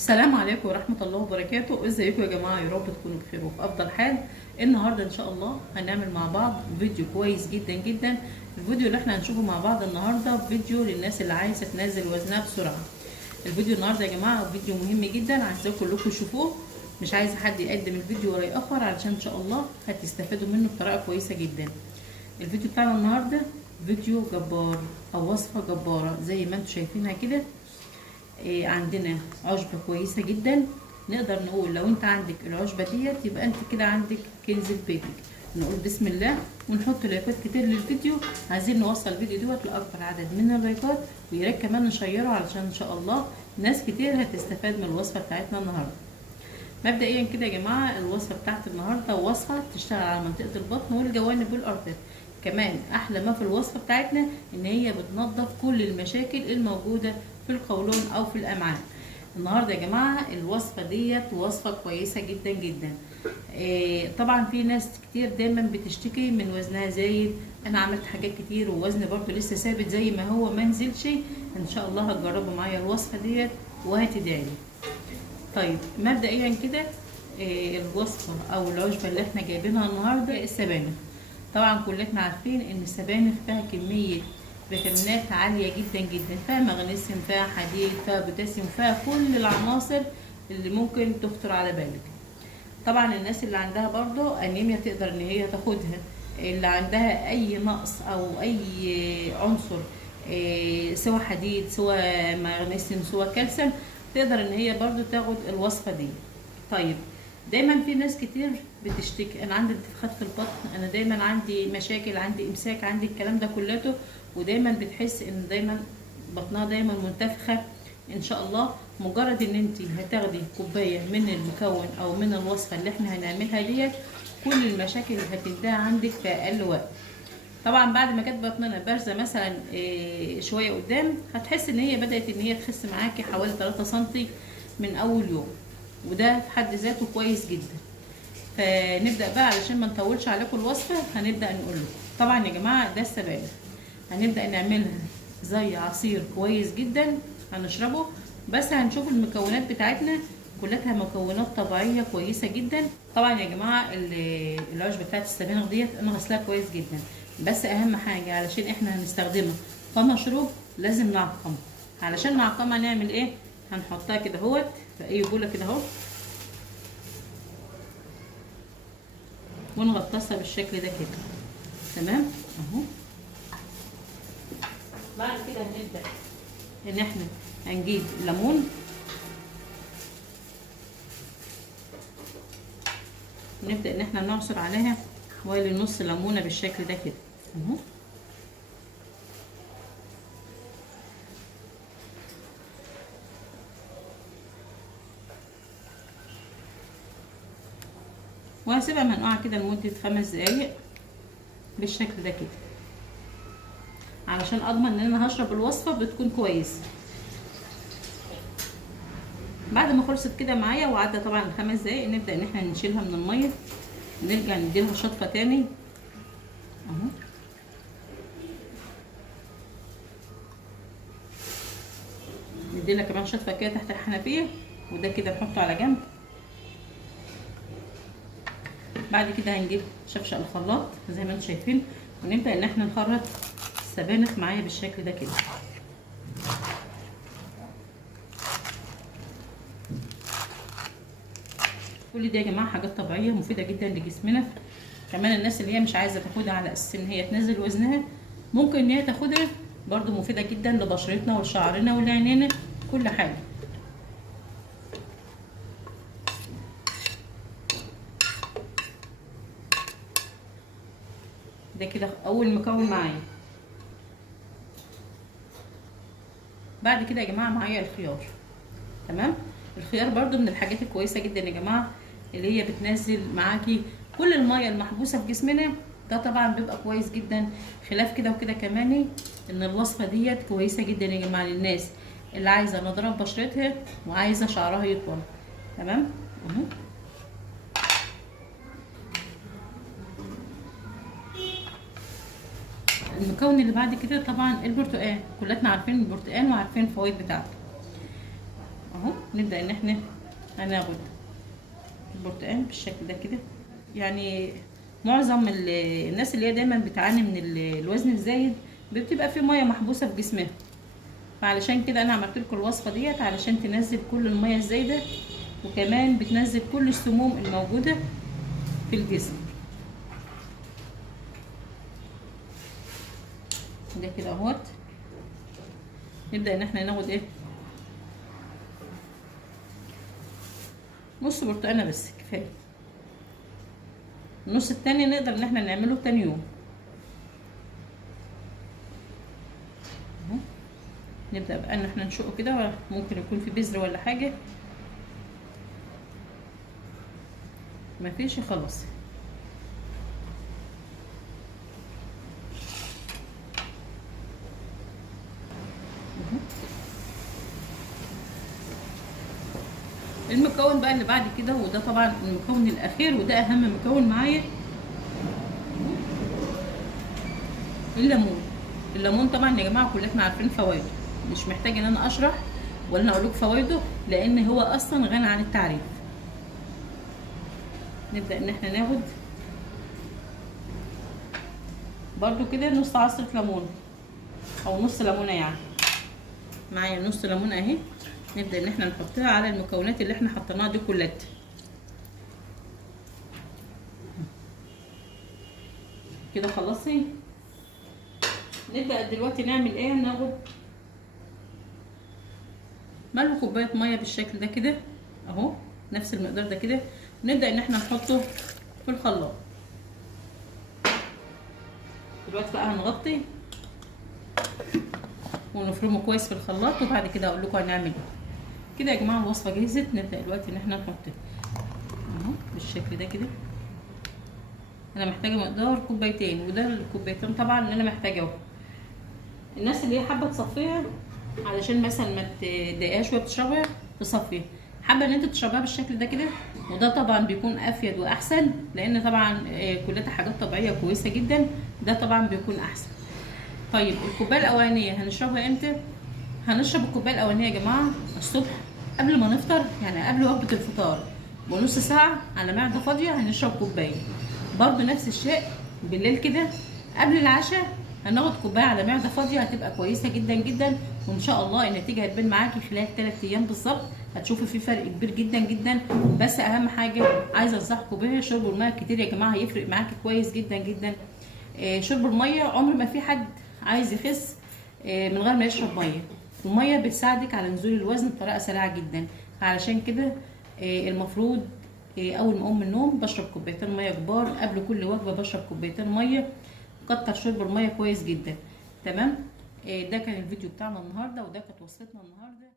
السلام عليكم ورحمة الله وبركاته. ازيكم يا جماعة؟ يا رب تكونوا بخير وفي افضل حال. النهاردة ان شاء الله هنعمل مع بعض فيديو كويس جدا جدا. الفيديو اللي احنا هنشوفه مع بعض النهاردة فيديو للناس اللي عايزة تنزل وزنها بسرعة. الفيديو النهاردة يا جماعة فيديو مهم جدا، عايزاكم كلكم تشوفوه. مش عايزة حد يقدم الفيديو ولا يأخر، علشان ان شاء الله هتستفادوا منه بطريقة كويسة جدا. الفيديو بتاعنا النهاردة فيديو جبار او وصفة جبارة زي ما انتم شايفينها كده. عندنا عشبة كويسة جدا. نقدر نقول لو انت عندك العشبة ديت يبقى انت كده عندك كنز في بيتك. نقول بسم الله ونحط لايكات كتير للفيديو. عايزين نوصل الفيديو دوت لاكبر عدد من اللايكات، ويا ريت كمان نشيره علشان ان شاء الله ناس كتير هتستفاد من الوصفة بتاعتنا النهارده. مبدئيا كده يا جماعه الوصفه بتاعت النهارده وصفه تشتغل على منطقه البطن والجوانب والارتر. كمان احلى ما في الوصفه بتاعتنا ان هي بتنظف كل المشاكل الموجوده في القولون او في الامعاء. النهارده يا جماعه الوصفه ديت وصفه كويسه جدا جدا. طبعا في ناس كتير دايما بتشتكي من وزنها زايد. انا عملت حاجات كتير ووزني برضو لسه ثابت زي ما هو ما نزلش. ان شاء الله هتجربوا معايا الوصفه ديت وهتدعيلي. طيب مبدئيا كده الوصفه او العشبه اللي احنا جايبينها النهارده السبانخ. طبعا كلنا عارفين ان السبانخ فيها كميه فيتامينات عاليه جدا جدا، فيها مغنيسيوم، فيها حديد، فيها بوتاسيوم، فيها كل العناصر اللي ممكن تخطر على بالك. طبعا الناس اللي عندها برضو انيميا تقدر ان هي تاخدها، اللي عندها اي نقص او اي عنصر سواء حديد سواء مغنيسيوم سواء كالسيوم تقدر ان هي برضو تاخد الوصفة دي. طيب دايما في ناس كتير بتشتكي انا عندي انتفاخات في البطن، انا دايما عندي مشاكل، عندي امساك، عندي الكلام ده كلته، ودايما بتحس ان دايما بطنها دايما منتفخة. ان شاء الله مجرد ان انت هتاخدي كوبايه من المكون او من الوصفه اللي احنا هنعملها ديت كل المشاكل هتنتهي عندك في اقل وقت. طبعا بعد ما كانت بطننا بارزه مثلا شويه قدام هتحس ان هي بدات ان هي تخس معاكي حوالي 3 سم من اول يوم، وده في حد ذاته كويس جدا. فنبدا بقى علشان ما نطولش عليكم الوصفه هنبدا نقول لكم. طبعا يا جماعه ده السبانخ هنبدا نعملها زي عصير كويس جدا هنشربه، بس هنشوف المكونات بتاعتنا كلها مكونات طبيعيه كويسه جدا. طبعا يا جماعه العشبه بتاعت السبانخ ديت انا غسلاها كويس جدا، بس اهم حاجه علشان احنا هنستخدمها كمشروب لازم نعقمها. علشان نعقمها نعمل ايه؟ هنحطها كده اهوت في اي بوله كده اهو ونغطسها بالشكل ده كده. تمام اهو. بعد كده هنبدا ان احنا هنجيب ليمون ونبدا ان احنا نعصر عليها حوالي نص ليمونه بالشكل ده كده اهو. وهسيبها منقوعه كده لمده 5 دقايق بالشكل ده كده علشان اضمن ان انا هشرب الوصفه بتكون كويسه. بعد ما خلصت كده معايا وعدى طبعا 5 دقايق نبدا ان احنا نشيلها من الميه ونرجع نديلها شطفه تاني اهو. نديلها كمان شطفه كده تحت الحنفيه وده كده نحطه على جنب. بعد كده هنجيب شفشق الخلاط زي ما انتم شايفين ونبدا ان احنا نخرط السبانخ معايا بالشكل ده كده. كل دي يا جماعه حاجات طبيعيه مفيده جدا لجسمنا. كمان الناس اللي هي مش عايزه تاخدها على اساس ان هي تنزل وزنها ممكن ان هي تاخدها برضو، مفيده جدا لبشرتنا ولشعرنا ولعينينا كل حاجه. ده كده اول مكون معايا. بعد كده يا جماعه معايا الخيار. تمام. الخيار برضو من الحاجات الكويسه جدا يا جماعه اللي هي بتنزل معاكي كل الميه المحبوسه في جسمنا. ده طبعا بيبقى كويس جدا. خلاف كده وكده كمان ان الوصفه ديت كويسه جدا يا جماعه للناس اللي عايزه نضاره بشرتها وعايزه شعرها يطول. تمام اهو. المكون اللي بعد كده طبعا البرتقال. كلنا عارفين البرتقال وعارفين الفوائد بتاعته اهو. نبدا ان احنا هناخد البرتقال بالشكل ده كده. يعني معظم الناس اللي هي دايما بتعاني من الوزن الزايد بتبقى في ميه محبوسه في جسمها، فعلشان كده انا عملت لكم الوصفه ديت علشان تنزل كل الميه الزايده، وكمان بتنزل كل السموم الموجوده في الجسم. ده كده اهوت. نبدا ان احنا ناخد ايه، نص برتقانه بس كفايه. النص التاني نقدر ان احنا نعمله تاني يوم. اهو. نبدا بقى ان احنا نشقه كده، ممكن يكون في بذر ولا حاجه، مفيش خلاص. المكون بقى اللي بعد كده، وده طبعا المكون الاخير وده اهم مكون معايا، الليمون. الليمون طبعا يا جماعه كلنا عارفين فوائده، مش محتاج ان انا اشرح ولا انا اقول لكم فوائده، لان هو اصلا غني عن التعريف. نبدا ان احنا ناخد برضو كده نص عصره ليمون او نص ليمونه، يعني معايا نص ليمونه اهي. نبدا ان احنا نحطها على المكونات اللي احنا حطيناها دي كلها كده. خلصي. نبدا دلوقتي نعمل ايه، ناخد ملء كوبايه ميه بالشكل ده كده اهو، نفس المقدار ده كده. نبدا ان احنا نحطه في الخلاط. دلوقتي بقى هنغطي ونفرمه كويس في الخلاط، وبعد كده اقول لكم هنعمل ايه. كده يا جماعه الوصفه جهزت. نبدا دلوقتي ان احنا نحط اهو بالشكل ده كده. انا محتاجه مقدار كوبايتين، وده الكوبايتين طبعا اللي انا محتاجه اهو. الناس اللي هي حابه تصفيها علشان مثلا ما تضايقهاش وهي بتشربها تصفيها، حابه ان انت تشربها بالشكل ده كده، وده طبعا بيكون افيد واحسن، لان طبعا كلها حاجات طبيعيه كويسه جدا، ده طبعا بيكون احسن. طيب الكوبايه الاولانيه هنشربها امتى؟ هنشرب الكوبايه الاولانيه يا جماعه الصبح قبل ما نفطر، يعني قبل وجبه الفطار بنص ساعه على معده فاضيه هنشرب كوبايه. برضو نفس الشيء بالليل كده قبل العشاء هناخد كوبايه على معده فاضيه، هتبقى كويسه جدا جدا، وان شاء الله النتيجه هتبان معاكي خلال 3 ايام بالظبط، هتشوفي في فرق كبير جدا جدا. بس اهم حاجه عايزه انصحكم بيها، شرب الميه كتير يا جماعه هيفرق معاكي كويس جدا جدا. شرب الميه، عمر ما في حد عايز يخس من غير ما يشرب ميه. الميه بتساعدك على نزول الوزن بطريقه سريعه جدا، علشان كده المفروض اول ما اقوم من النوم بشرب كوبايتين ميه كبار، قبل كل وجبه بشرب كوبايتين ميه. كتر شرب الميه كويس جدا. تمام. ده كان الفيديو بتاعنا النهارده، وده كانت وصفتنا النهارده.